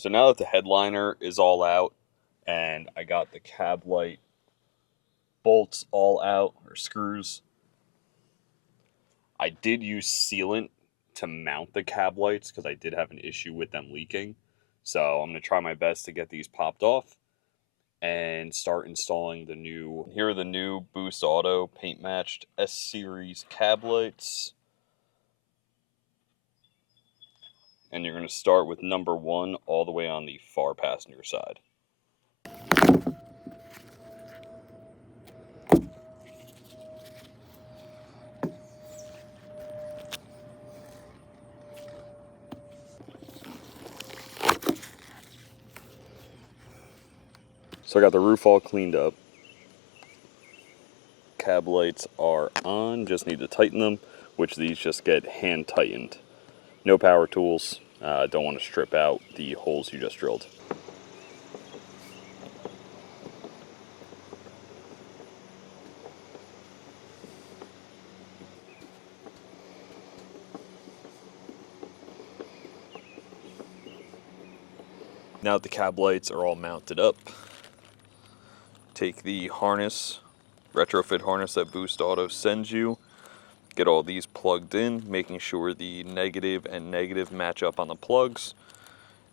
So now that the headliner is all out and I got the cab light bolts all out, or screws, I did use sealant to mount the cab lights because I did have an issue with them leaking. So I'm going to try my best to get these popped off and start installing the new, here are the new Boost Auto paint matched S Series cab lights. And you're going to start with number 1 all the way on the far passenger side. So I got the roof all cleaned up. Cab lights are on, just need to tighten them, which these just get hand tightened. No power tools, don't want to strip out the holes you just drilled. Now that the cab lights are all mounted up, take the harness, retrofit harness that Boost Auto sends you, get all these plugged in, making sure the negative and negative match up on the plugs,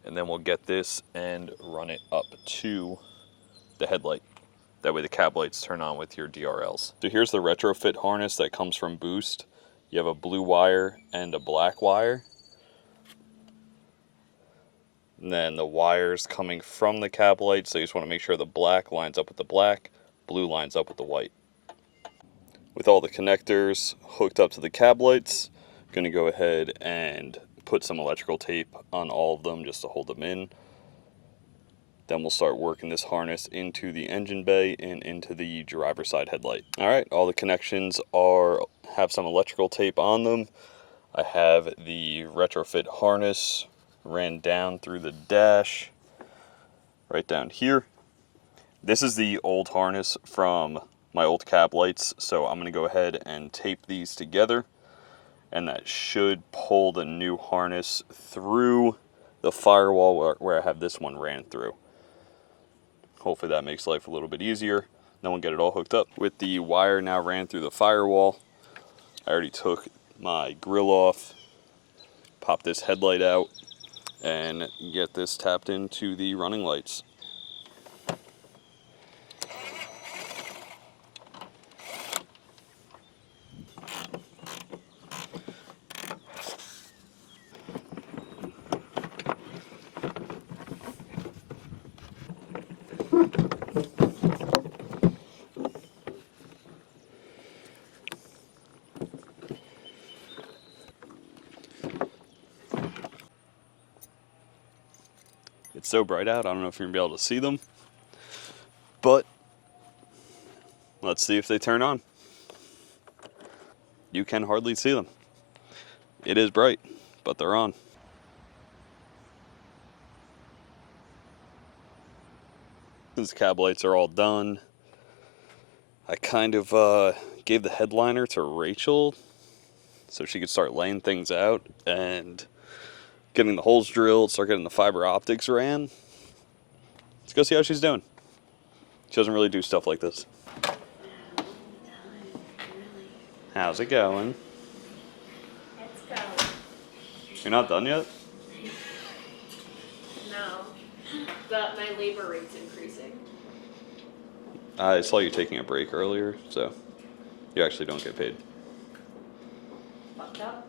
and then we'll get this and run it up to the headlight. That way the cab lights turn on with your DRLs. So here's the retrofit harness that comes from Boost. You have a blue wire and a black wire. And then the wires coming from the cab light, so you just want to make sure the black lines up with the black, blue lines up with the white. With all the connectors hooked up to the cab lights, I'm going to go ahead and put some electrical tape on all of them just to hold them in. Then we'll start working this harness into the engine bay and into the driver's side headlight. All right, all the connections have some electrical tape on them. I have the retrofit harness ran down through the dash, right down here. This is the old harness from my old cab lights, so I'm going to go ahead and tape these together, and that should pull the new harness through the firewall where I have this one ran through. Hopefully that makes life a little bit easier. Then we'll get it all hooked up. With the wire now ran through the firewall, I already took my grill off, pop this headlight out, and get this tapped into the running lights. It's so bright out, I don't know if you're going to be able to see them, but let's see if they turn on. You can hardly see them. It is bright, but they're on. Since the cab lights are all done, I kind of gave the headliner to Rachel so she could start laying things out and getting the holes drilled, start getting the fiber optics ran. Let's go see how she's doing. She doesn't really do stuff like this. How's it going? It's going. You're not done yet? No. But my labor rate's increasing. I saw you taking a break earlier, so you actually don't get paid. Fucked up.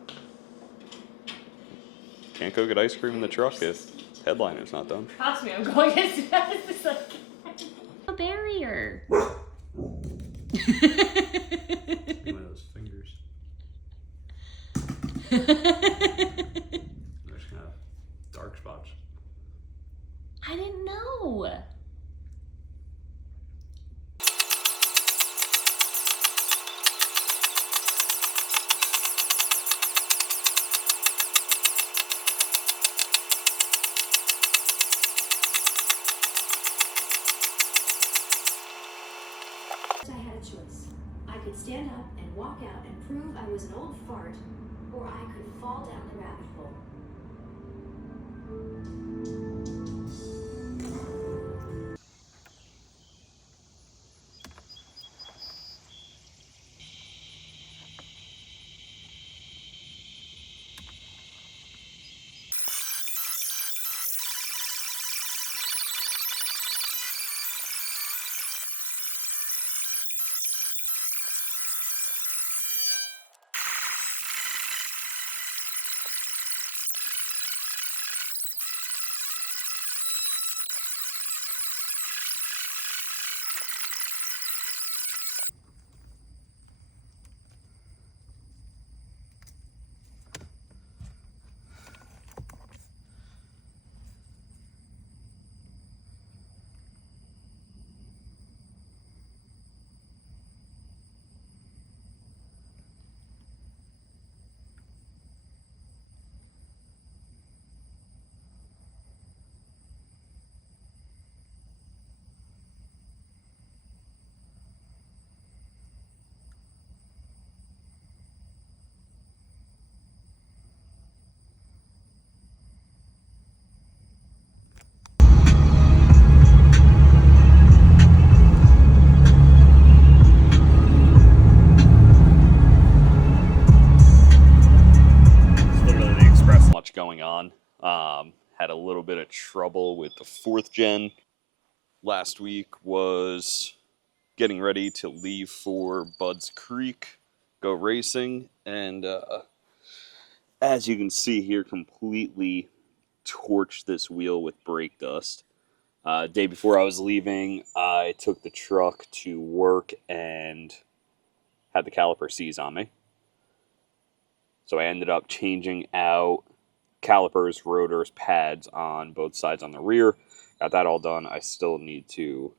Can't go get ice cream in the truck if headliner's not done. Trust me, I'm going as fast as I can. A barrier. One of those fingers. They're just gonna have dark spots. I didn't know. I had a choice. I could stand up and walk out and prove I was an old fart, or I could fall down the rabbit hole. Going on. Had a little bit of trouble with the 4th gen. Last week was getting ready to leave for Bud's Creek, go racing, and as you can see here, completely torched this wheel with brake dust. Day before I was leaving, I took the truck to work and had the caliper seize on me. So I ended up changing out calipers, rotors, pads on both sides on the rear. Got that all done. I still need to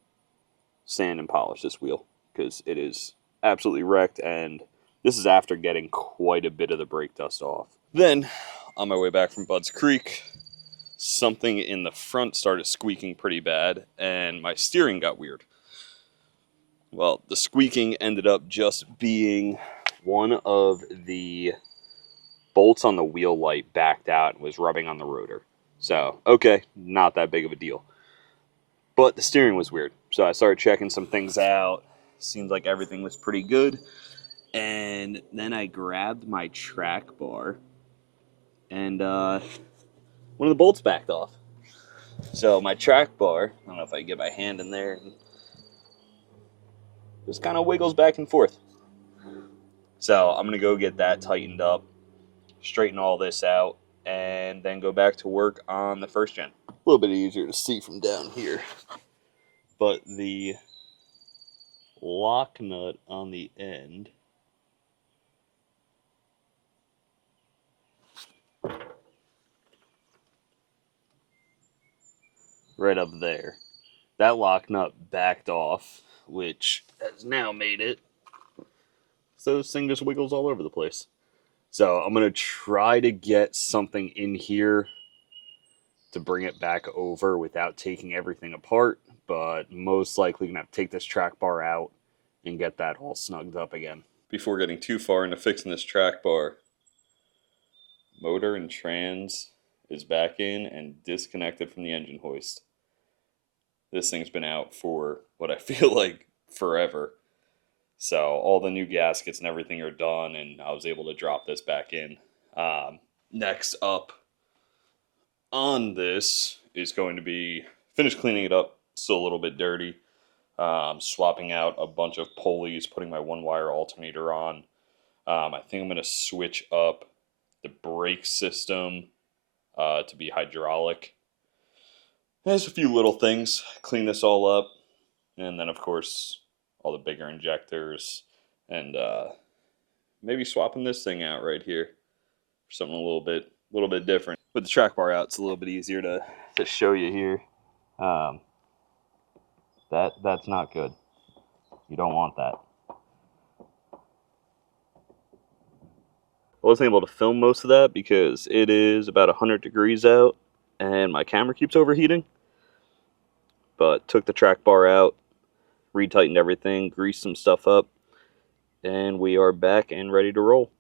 sand and polish this wheel because it is absolutely wrecked, and this is after getting quite a bit of the brake dust off. Then, on my way back from Bud's Creek, something in the front started squeaking pretty bad, and my steering got weird. Well, the squeaking ended up just being one of the bolts on the wheel light backed out and was rubbing on the rotor. So, okay, not that big of a deal. But the steering was weird. So I started checking some things out. Seemed like everything was pretty good. And then I grabbed my track bar and one of the bolts backed off. So my track bar, I don't know if I can get my hand in there, just kind of wiggles back and forth. So I'm going to go get that tightened up, straighten all this out, and then go back to work on the 1st gen. A little bit easier to see from down here. But the lock nut on the end right up there, that lock nut backed off, which has now made it so this thing just wiggles all over the place. So I'm going to try to get something in here to bring it back over without taking everything apart, but most likely going to have to take this track bar out and get that all snugged up again. Before getting too far into fixing this track bar, motor and trans is back in and disconnected from the engine hoist. This thing's been out for what I feel like forever. So all the new gaskets and everything are done, and I was able to drop this back in. Next up on this is going to be finish cleaning it up. Still a little bit dirty. Swapping out a bunch of pulleys, putting my 1-wire alternator on. I think I'm going to switch up the brake system to be hydraulic. There's a few little things. Clean this all up. And then, of course, all the bigger injectors. And maybe swapping this thing out right here for something a little bit different. With the track bar out, it's a little bit easier to show you here. That's not good. You don't want that. I wasn't able to film most of that because it is about 100 degrees out and my camera keeps overheating. But took the track bar out, retightened everything, greased some stuff up, and we are back and ready to roll.